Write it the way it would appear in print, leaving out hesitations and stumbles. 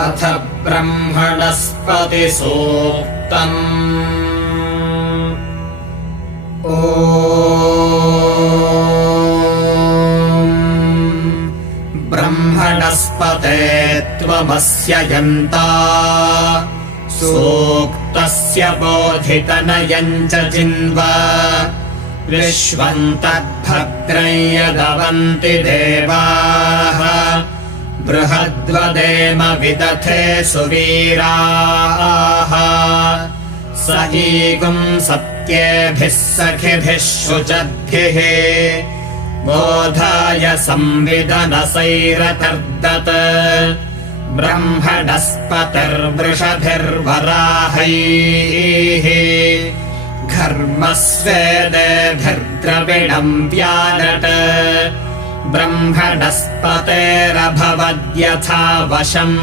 अथ ब्रह्मणस्पतिसूक्तम्। ॐ ब्रह्मणस्पते त्वमस्य यन्ता सूक्तस्य बोधितनयम् च जिन्वा विश्वम् तद्भद्रम् यदवन्ति देवाः बृहद्वदेम विदथे सुवीराः स ईगुम् सत्येभिः सखिभिः शुचद्भिः बोधाय संविदनसैरतर्दत् ब्रह्मणस्पतिर्वृषभिर्वराहैः घर्मस्वेदेभिर्द्रविणम् व्यानट् ब्रह्मणस्पतेरभवद्यथा वशम्।